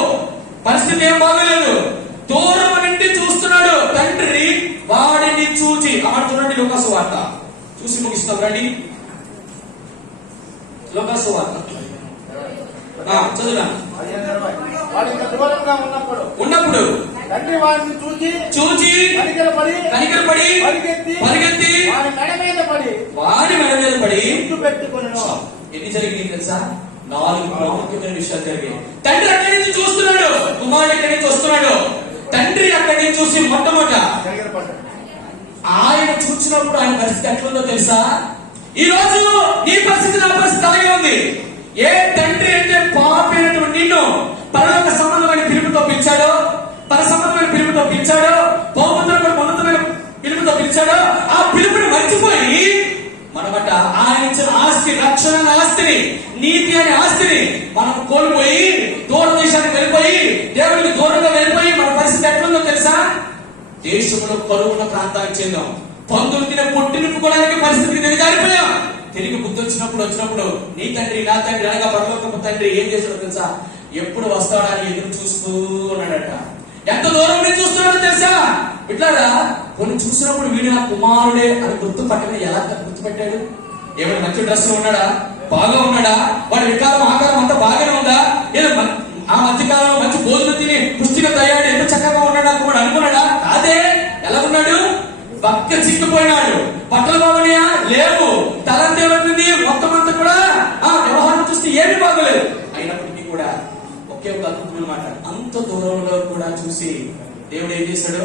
పరిస్థితి ఏం బాగోలేదు, దూరం నుండి చూస్తున్నాడు. తండ్రి వాడిని చూచి చూడండి, లూకాసు వార్త చూసి ముగిస్తాం రండి. లూకాసు వార్త చదువురా. ఉన్నప్పుడు తండ్రి వాడిని చూచి కనికరపడి పరిగెత్తి వాడి మెడ మీద పడి పెట్టుకుని. ఎన్ని జరిగింది తెలుసా? 4 ప్రాముఖ్యమైన విషయాలు జరిగాయి. తండ్రి అక్కడి నుంచి చూస్తున్నాడు, కుమారుడు ఎక్కడి నుంచి వస్తున్నాడు. తండ్రి అక్కడి నుంచి చూసి మొట్టమొదట ఆయన చూసినప్పుడు ఆయన పరిస్థితి ఎట్లుందో తెలుసా? ఈ రోజు నీ పరిస్థితి, నా పరిస్థితి అలాగే ఉంది. ఏ తండ్రి అయితే పాపైనటువంటి నిన్ను పరలోక సంబంధమైన పిలుపుతో పిలిచాడో, పర సంబంధమైన పిలుపుతో పిలిచాడో, ఉన్నతమైన పిలుపుతో పిలిచాడో, ఆ పిలుపుని మర్చిపోయి మనమట ఆయన ఇచ్చిన ఆస్తి, రక్షణ అనే ఆస్తిని, నీతి అనే ఆస్తిని మనం కోల్పోయి దూర దేశానికి వెళ్ళిపోయి, దేవుడికి దూరంగా వెళ్ళిపోయి మన పరిస్థితి ఎట్లుందో తెలుసా? దేశంలో కరువున్న ప్రాంతానికి చెందాం. పందులు తినే పొట్టిని నింపుకోవడానికి పరిస్థితికి దిగజారిపోయాం. తిరిగి బుద్ధి వచ్చినప్పుడు నీ తండ్రి, నా తండ్రి అనగా పరలోకపు తండ్రి ఏం చేశాడో తెలుసా? ఎప్పుడు వస్తాడని ఎదురు చూస్తూ ఉన్నాడట. ఎంత దూరం నుంచి చూస్తున్నాడో తెలుసా? ఇట్లాగా కొన్ని చూసినప్పుడు వీడు నా కుమారుడే అని గుర్తుపట్టని ఎలా గుర్తుపెట్టాడు? ఏమైనా మంచి డ్రెస్ ఉన్నాడా? బాగా ఉన్నాడా? వాడి వికారం ఆకారం అంతా బాగానే ఉందా? ఏదో ఆ మధ్యకాలంలో మంచి భోజనం తిని పుష్టిగా తయారు ఎంత చక్కగా ఉన్నాడు అనుకున్నాడు అనుకున్నాడా? అదే ఎలా ఉన్నాడు? పక్క చిక్కిపోయినాడు. బట్టలు బాగున్నాయా? లేవు. తలంత ఏమవుతుంది? మొత్తం అంతా కూడా ఆ వ్యవహారం చూస్తే ఏమీ బాగోలేదు. అయినప్పటికీ కూడా ఒకే ఒక అద్భుతమైన మాట, అంత దూరంలో కూడా చూసి దేవుడు ఏం చేశాడు?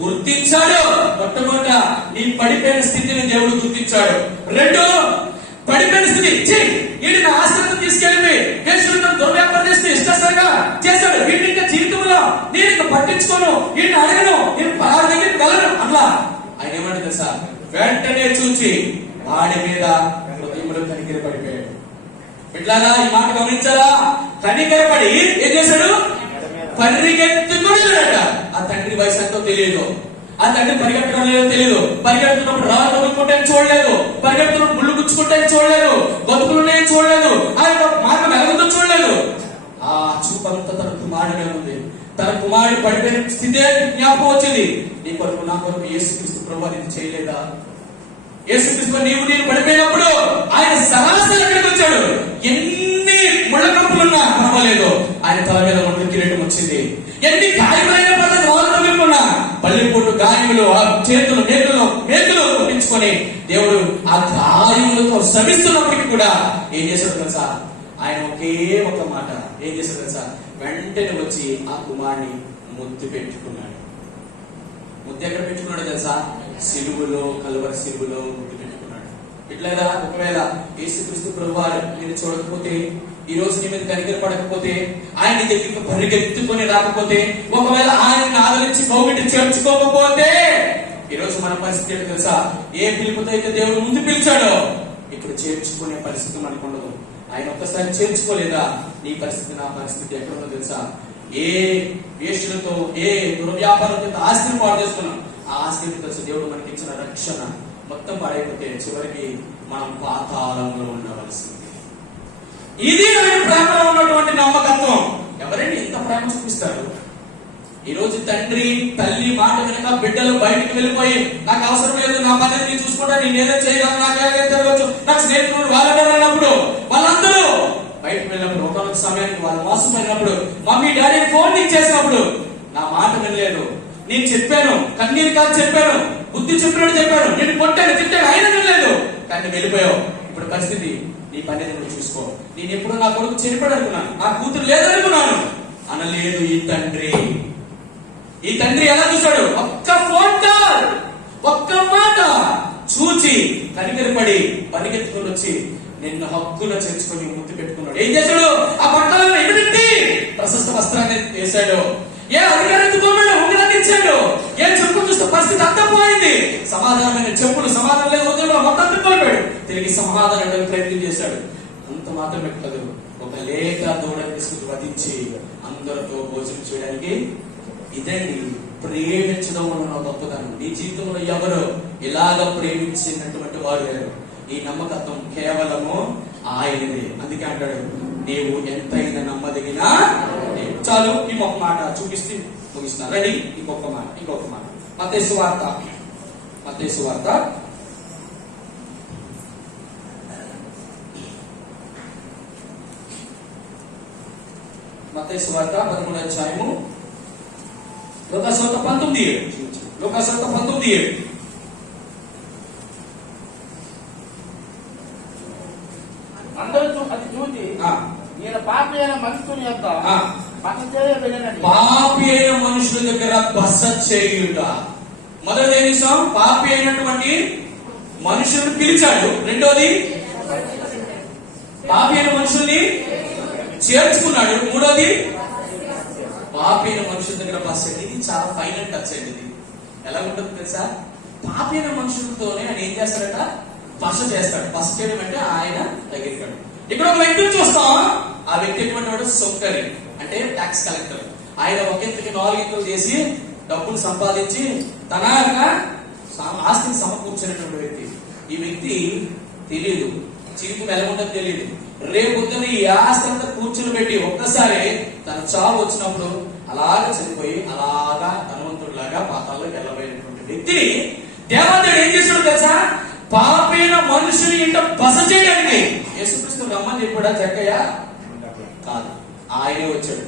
గుర్తించాడు. మొట్టమొదట నీ పడిపోయిన స్థితిని దేవుడు గుర్తించాడు. 2, పడిపోయిన స్థితి వీడి నా ఆశ్రమం తీసుకెళ్ళి వేసుకుంటూ దుర్వ్యాపారం చేస్తే ఇష్టసరిగా చేశాడు. వీడిని ఇంకా జీవితంలో నేను ఇంకా పట్టించుకోను, వీడిని అడగను, నేను వాడి దగ్గరికి వెళ్ళను అట్లా. ఆయన ఏమంటే తెలుసా? వెంటనే చూచి వాడి మీద హృదయంలో కనికర పడిపోయాడు. ఇట్లాగా ఈ మాట గమనించాలా? కనికరపడి ఏం చేశాడు? పరిగెత్తుకున్నాడట. ఆ తండ్రి వయసు ఎంతో తెలియదు, ఆ తండ్రి పరిగెత్తడం లేదో తెలియదు. పరిగెడుతున్నప్పుడు రాళ్ళు తొడుక్కుంటే చూడలేదు, పరిగెడుతున్నప్పుడు ముళ్ళు గుచ్చుకుంటే చూడలేదు, బతుకులున్నాయని చూడలేదు, ఆ యొక్క మార్గం ఎలాగుందో చూడలేదు. ఆ చూపంతా తన కుమారుడే ఉంది. తన కుమారుడు పడిపోయిన స్థితే జ్ఞాపకం వచ్చింది. నీ కొరకు, నా కొరకు యేసుక్రీస్తు ప్రభువు ఇది చేయలేదా? యేసుక్రీస్తు నీవు నేను పడిపోయినప్పుడు ఆయన సరాసరి ఎక్కడికి వచ్చాడు. ఎన్ని ముళ్ళ కప్పులున్నా పర్వాలేదు, ఆయన తల మీద ఒంటి కిరీటం వచ్చింది. ఎన్ని గాయములైన పర్లేదు, వాళ్ళు తగ్గుకున్నా పల్లెపూటు గాయములు, ఆ చేతులు మేకులు కొట్టించుకొని దేవుడు ఆ గాయములతో శ్రమిస్తున్నప్పటికీ కూడా ఏం చేశాడు తెలుసా? ఆయన ఒకే ఒక మాట ఏం చేశాడు తెలుసా? వెంటనే వచ్చి ఆ కుమారుని ముద్దు పెట్టుకున్నాడు. ముద్దు ఎక్కడ పెట్టుకున్నాడు తెలుసా? సిలువలో, కలువరి సిలువలో ముద్దు పెట్టుకున్నాడు. ఇట్లేదా ఒకవేళ యేసుక్రీస్తు ప్రభువారు మీరు చూడకపోతే, ఈ రోజు నీ మీద కనికరపడకపోతే, ఆయన దగ్గరికి పరిగెత్తుకొని రాకపోతే, ఒకవేళ ఆయనని ఆదరించి కౌగిటి చేర్చుకోకపోతే, ఈ రోజు మన పరిస్థితి ఏంటో తెలుసా? ఏ పిలుపుతో అయితే దేవుడు ముందు పిలిచాడో ఇక్కడ చేర్చుకునే పరిస్థితి మనకు ఉండదు. ఆయన ఒక్కసారి చేర్చుకోలేదా, నీ పరిస్థితి నా పరిస్థితి ఎక్కడ ఉందో తెలుసా? ఏ వేష్యులతో, ఏ దుర్వ్యాపారంతో ఆస్తిని పాడు చేస్తున్నాం. ఆ ఆస్తిని తెలుసు దేవుడు మనకి ఇచ్చిన రక్షణ మొత్తం పాడైపోతే చివరికి మనం పాతాళంలో ఉండవలసింది. ఇది ఆయన ప్రేమలో ఉన్నటువంటి నమ్మకత్వం. ఎవరండి ఇంత ప్రేమ చూపిస్తారు? ఈ రోజు తండ్రి తల్లి మాట వెనక బిడ్డలు బయటకు వెళ్ళిపోయి, నాకు అవసరం లేదు, నా పని నేను చూసుకుంటా, నేను ఏదో చేయగలను, నాకు ఏదైతే జరగవచ్చు, నాకు స్నేహితులు వాళ్ళప్పుడు వాళ్ళందరూ బయటకు వెళ్ళినప్పుడు, ఒకనొక సమయానికి వాళ్ళు మోసపోయినప్పుడు, మమ్మీ డాడీ ఫోన్ నీకు చేసినప్పుడు నా మాట వినలేదు, నేను చెప్పాను, కన్నీరు కాదు చెప్పాను, బుద్ధి చెప్పినట్టు చెప్పాను, నేను కొట్టాను తిట్టాను, అయినా వినలేదు, కానీ వెళ్ళిపోయావు. ఇప్పుడు పరిస్థితి నీ పని నువ్వు చూసుకో. నేను ఎప్పుడు నా కొడుకు చనిపోయాడు అనుకున్నాను, నా కూతురు లేదనుకున్నాను అనలేదు ఈ తండ్రి. ఈ తండ్రి ఎలా చూశాడు? ఒక్క ఫోన్ కాల్, ఒక్క మాట చూచి కనికరపడి పరిగెత్తుకుని వచ్చి నిన్ను హక్కులో చేర్చుకొని ముద్దు పెట్టుకున్నాడు. ఏం చేశాడు? ఆ పట్టణంలో ఎటువంటి ప్రశస్త వస్త్రాన్ని వేశాడు, ఏ అధికారం ఎత్తుకోమన్నాడు, ఉంగరాన్ని ఇచ్చాడు, ఏ చెప్పులు చూస్తే పరిస్థితి అంతా పోయింది. సమాధానమైన చెప్పులు, సమాధానం లేదు ఉదయంలో మొత్తం తిప్పిపోయాడు. తిరిగి సమాధానం ప్రయత్నం చేశాడు. అంత మాత్రమే కాదు, ఒక లేక దూడని తీసుకుని వధించి అందరితో భోజనం చేయడానికి. ఇదండి ప్రేమించడం వలన గొప్పదనం. నీ జీవితంలో ఎవరు ఇలాగ ప్రేమించినటువంటి వారు లేరు. ఈ నమ్మకత్వం కేవలము ఆయనదే. అందుకే అంటాడు, నీవు ఎంతైనా నమ్మదగినా. చాలు, ఇంకొక మాట చూపిస్తే ముగిస్తా. రెడీ? ఇంకొక మాట మత్తయి సువార్త మత్తయి సువార్త 13వ అధ్యాయము లోకాసువార్త 19:7. అందరూ అది చూసి ఈయన పాపి అయిన మనుషుని యొక్క బస చేయ వెళ్ళినది. పాపి అయిన మనుషుల దగ్గర బస చేయుట. మొదటి నిమిషం పాపి అయినటువంటి మనుషులను పిలిచాడు. రెండోది పాపి అయిన మనుషుల్ని చేర్చుకున్నాడు. మూడోది పాపి అయిన మనుషుల దగ్గర బస. ఇది చాలా ఫైనల్ టచ్ అండి. ఇది ఎలా ఉంటుంది తెలుసా? పాపి అయిన మనుషులతోనే ఆయన ఏం చేస్తాడట? బస చేస్తాడు. బస చేయడం అంటే ఆయన తగ్గిస్తాడు. ఇక్కడ ఒక వ్యక్తిని చూస్తాం. ఆ వ్యక్తి ఎటువంటి వాడు? సొంకరి, అంటే ట్యాక్స్ కలెక్టర్. ఆయన ఒక ఇంతకి 4 ఇంతలు చేసి డబ్బులు సంపాదించి తన యొక్క ఆస్తిని సమకూర్చినటువంటి వ్యక్తి. ఈ వ్యక్తి తెలియదు, జీవితం ఎలా ఉంటుందో తెలియదు. రేపు పొద్దున ఈ ఆస్తి అంతా కూర్చుని పెట్టి ఒక్కసారి తన చావు వచ్చినప్పుడు అలాగా చనిపోయి అలాగా ధనవంతుడిలాగా పాతాల్లో వెళ్ళబోయినటువంటి వ్యక్తిని దేవదేవుడు ఏం చేశాడు తెలుసా? పాపైన మనుషుని ఇంట బస చేయడానికి యేసుక్రీస్తు రమ్మని చెప్పాడా? జక్కయ్య కాదు, ఆయనే వచ్చాడు.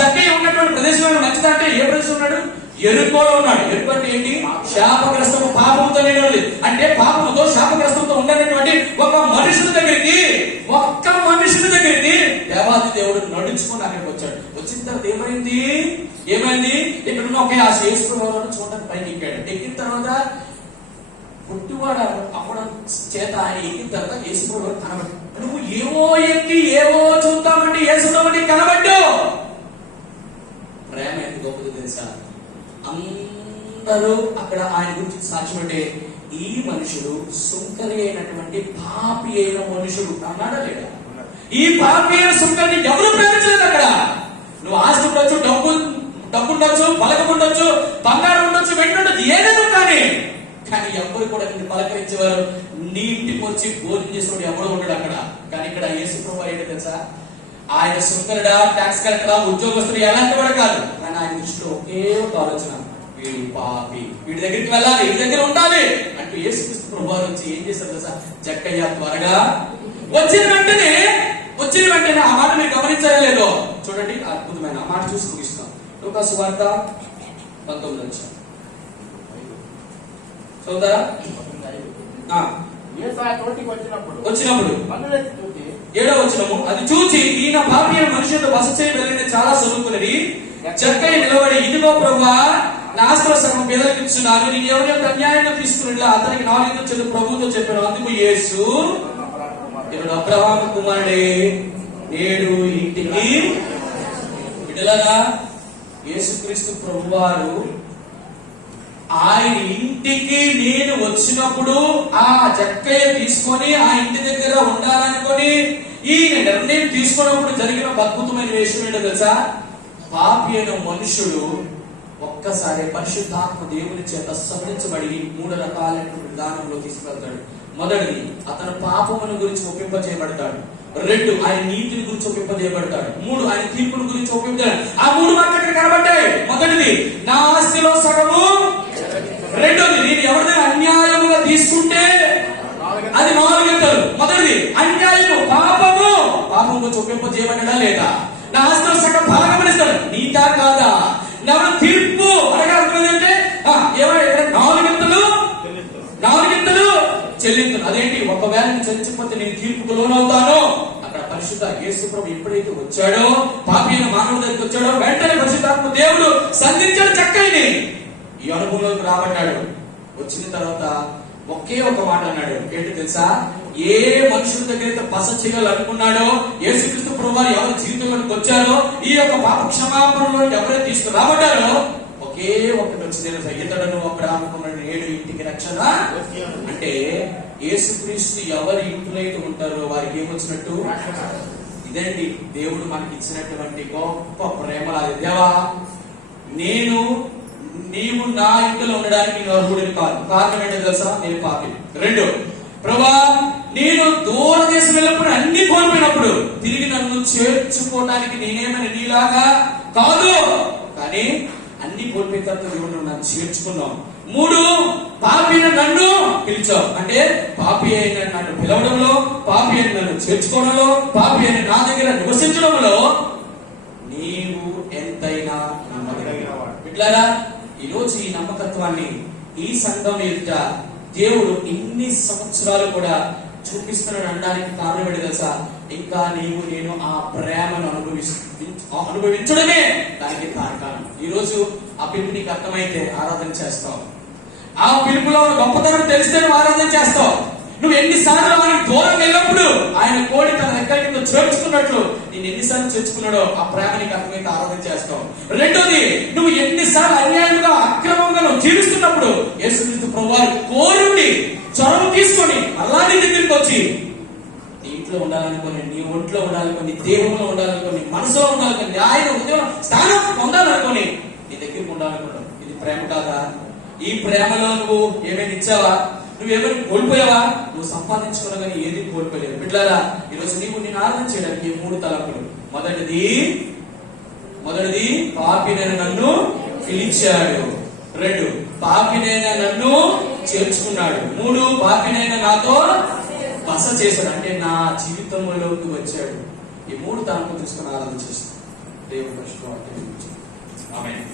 జక్కయ్య ఉన్నటువంటి ప్రదేశంలో నచ్చుదంటే ఏ ప్రదేశం ఉన్నాడు? ఎరుకోలో ఉన్నాడు. ఎరుకు అంటే ఏంటి? శాపగ్రస్తము, పాపంతో లేనివాడు. అంటే పాపంతో శాపగ్రస్తంతో ఉండనటువంటి ఒక్క మనుషుల దగ్గరికి దేవాది దేవుడు నడుచుకుని అక్కడికి వచ్చాడు. వచ్చిన తర్వాత ఏమైంది? ఇక్కడ ఉన్న ఒకే ఆ యేసుప్రభువును చూడడానికి పైకి ఎక్కాడు. ఎక్కిన తర్వాత పుట్టివాడు అవ్వడం చేత ఆయన ఎక్కిన తర్వాత యేసుప్రభువు కనబడి, నువ్వు ఏవో ఎక్కి ఏవో చూద్దామంటే యేసుప్రభువుని కనబడ్డు. ప్రేమ ఎంత గొప్పదో తెలుసా? అందరూ అక్కడ ఆయన గురించి సాక్ష్యం అంటే ఈ మనుషుడు సుంకరి అయినటువంటి పాపి అయిన మనుషుడు అన్నాడా లేదా? ఈ పాపి అయిన సుంకరిని ఎవరు ప్రేమించలేదు. అక్కడ నువ్వు ఆస్తి ఉండొచ్చు, డబ్బు ఉండొచ్చు, బలగం ఉండొచ్చు, బంగారం ఉండొచ్చు, వెంట ఉండొచ్చు, ఏదేదో కానీ ఎవరు కూడా నిన్ను పలకరించేవారు, నీ ఇంటికి వచ్చి భోజనం చేసేవాడు ఎవరు ఉండడు అక్కడ. కానీ ఇక్కడ యేసుప్రభువు ఏంటో తెలుసా? ఆయన సుంకరుడా, ట్యాక్స్ కలెక్టరా, ఉద్యోగస్తుడు ఎలాంటి వాడు కాదు. కానీ ఆయన దృష్టిలో ఒకే ఒక ఆలోచన, వీడి పాపి, వీడి దగ్గరికి వెళ్ళాలి, వీడి దగ్గర ఉండాలి అంటే అంటూ యేసుక్రీస్తు ప్రభువారు వచ్చి ఏం చేశారు తెలుసా? జక్కయ్య త్వరగా వచ్చిన వెంటనే ఆ మాట మీరు గమనించారో లేదో చూడండి, అద్భుతమైన ఆ మాట చూసి ముగిస్తాం. లూకా సువార్త 19 చదువుతారా? వచ్చినప్పుడు 7వ వచనము, అది చూచి ఈయన పాపి అయిన మనుషులతో బస చేయ వెళ్ళిన చాలా చదువుకున్నది. జక్కయ్య నిలబడి, ఇదిగో ప్రభువా, నా ఆస్తిలో సగం పేదలకు ఇచ్చున్నాను, నేను ఎవరి యొక్క అన్యాయంగా తీసుకుని అతనికి 4 చెల్లు ప్రభువుతో చెప్పాను. అందుకు యేసు, ఇతడు అబ్రహాము కుమారుడే, నేడు ఇంటికి బిడ్డలారా, యేసుక్రీస్తు ప్రభువారు ఆయన ఇంటికి నేను వచ్చినప్పుడు ఆ జక్కయ్య తీసుకొని ఆ ఇంటి దగ్గర ఉండాలనుకొని ఈయన నిర్ణయం తీసుకున్నప్పుడు జరిగిన అద్భుతమైన విషయం ఏంటో తెలుసా? పాపి అయిన మనుషుడు ఒక్కసారి పరిశుద్ధాత్మ దేవుని చేత సవరించబడి 3 రకాలైన విధానంలో తీసుకెళ్తాడు. మొదటిది, అతను పాపమును గురించి ఒప్పింపజేయబడతాడు. 2, ఆయన నీతిని గురించి ఒప్పింపజేయబడతాడు. 3, ఆయన తీర్పును గురించి ఒప్పించాడు. ఆ 3 మాటలు ఇక్కడ కనబడ్డాయి. మొదటిది, నా ఆస్తిలో సగము. రెండోది, నేను ఎవరిదైనా అన్యాయముగా తీసుకుంటే అది 4 గంటలు. మొదటిది అన్యాయము, పాపము గురించి ఒప్పింపజేయబడ్డా లేదా? నా ఆస్తిలో సగం భాగమనిస్తాడు, నీతా కాదా? నా తీర్పు అనగా అర్థం ఏంటంటే ఏమైనా 4 గంటలు చెల్లించను. అదేంటి? ఒకవేళ నేను చెల్లించకపోతే నేను తీర్పుకు లోనవుతాను. అక్కడ పరిశుద్ధ యేసు ప్రభు ఎప్పుడైతే వచ్చాడో, పాపి అయిన మానవుడి దగ్గరికి వచ్చాడో, వెంటనే పరిశుద్ధాత్మ దేవుడు సంధించాడు చక్కని ఈ అనుభవంలోకి రాబడ్డాడు. వచ్చిన తర్వాత ఒకే ఒక మాట అన్నాడు. ఏంటి తెలుసా? ఏ మనుషుల దగ్గర అయితే బస చేయాలనుకున్నాడో, యేసుక్రీస్తు ప్రభువారు ఎవరి జీవితంలోకి వచ్చారో, ఈ యొక్క పాప క్షమాపణలో ఎవరైతే తీసుకు రాబడ్డారో, ఒకే ఒక్కటి వచ్చింది. ఇతడును అబ్రహాము నేడు ఇంటికి రక్షణ. అంటే యేసుక్రీస్తు ఎవరి ఇంట్లో అయితే ఉంటారో వారికి ఏమొచ్చినట్టు? ఇదండి దేవుడు మనకి ఇచ్చినటువంటి గొప్ప ప్రేమ. దేవా, నీవు నా ఇంట్లో ఉండడానికి నేను అర్హుడిని కాదు. కారణం ఏంటో తెలుసా? నేను పాపి. 2, ప్రభా, నేను దూర దేశం వెళ్ళినప్పుడు అన్ని కోల్పోయినప్పుడు తిరిగి నన్ను చేర్చుకోవడానికి నేనేమైనా నీలాగా కాదు, కానీ అన్ని కోల్పోయిన తర్వాత దేవుడు నన్ను చేర్చుకున్నావు. 3, పాపి అయిన నన్ను పిలిచావు. అంటే పాపి అయిన నన్ను పిలవడంలో, పాపి అయిన నన్ను చేర్చుకోవడంలో, పాపి అయిన నా దగ్గర నివసించడంలో నీవు ఎంతైనా నమ్మదగినవాడు. ఇట్లారా ఈరోజు ఈ నమ్మకత్వాన్ని ఈ సంఘం ఎదుట దేవుడు ఇన్ని సంవత్సరాలు కూడా చూపిస్తున్నాడు అనడానికి కారణం ఏంటి తెలుసా? ఇంకా నేను ఆ ప్రేమను అనుభవించడమే దానికి కారణం. ఈ రోజు ఆ పిలుపు నీకు అర్థమైతే ఆరాధన చేస్తావు. ఆ పిలుపులో గొప్పతనం తెలిస్తే నువ్వు ఆరాధన చేస్తావు. నువ్వు ఎన్నిసార్లు ఆయనకు దూరం వెళ్ళినప్పుడు ఆయన కోడి తన దగ్గరికి చేర్చుకున్నట్లు నేను ఎన్నిసార్లు చేర్చుకున్నాడో ఆ ప్రేమ నీకు అర్థమైతే ఆరాధన చేస్తావు. రెండోది, నువ్వు ఎన్నిసార్లు అన్యాయంగా అక్రమంగా నువ్వు జీవిస్తున్నప్పుడు యేసుక్రీస్తు ప్రభువారు కోరుండి చొరవ తీసుకొని అలా నీ దగ్గరికి వచ్చి నీ ఇంట్లో ఉండాలనుకోని, నీ ఒంట్లో ఉండాలనుకోని, నీ దేహంలో ఉండాలనుకోని, నీ మనసులో ఉండాలనుకోని, ఆయన ఉద్యోగం స్థానం పొందాలనుకోని నీ దగ్గరికి ఉండాలనుకోవడం ఇది ప్రేమ కాదా? ఈ ప్రేమలో నువ్వు ఏమైనా ఇచ్చావా? నువ్వేమైనా కోల్పోయావా? నువ్వు సంపాదించుకున్నా కానీ ఏది కోల్పోలేవు. బిడ్డలారా, ఈరోజు నేను ఆరాధన చేయడానికి 3 తలంపులు. మొదటిది పాపినైన నన్ను పిలిచాడు. 2, పాపినైన నన్ను చేర్చుకున్నాడు. 3, పాపినైన నాతో బస చేశాడు. అంటే నా జీవితంలోకి వచ్చాడు. ఈ 3 తలంపులు తీసుకుని ఆరాధన చేస్తాను. దేవుడు పరిశుద్ధ వాక్యం. ఆమేన్.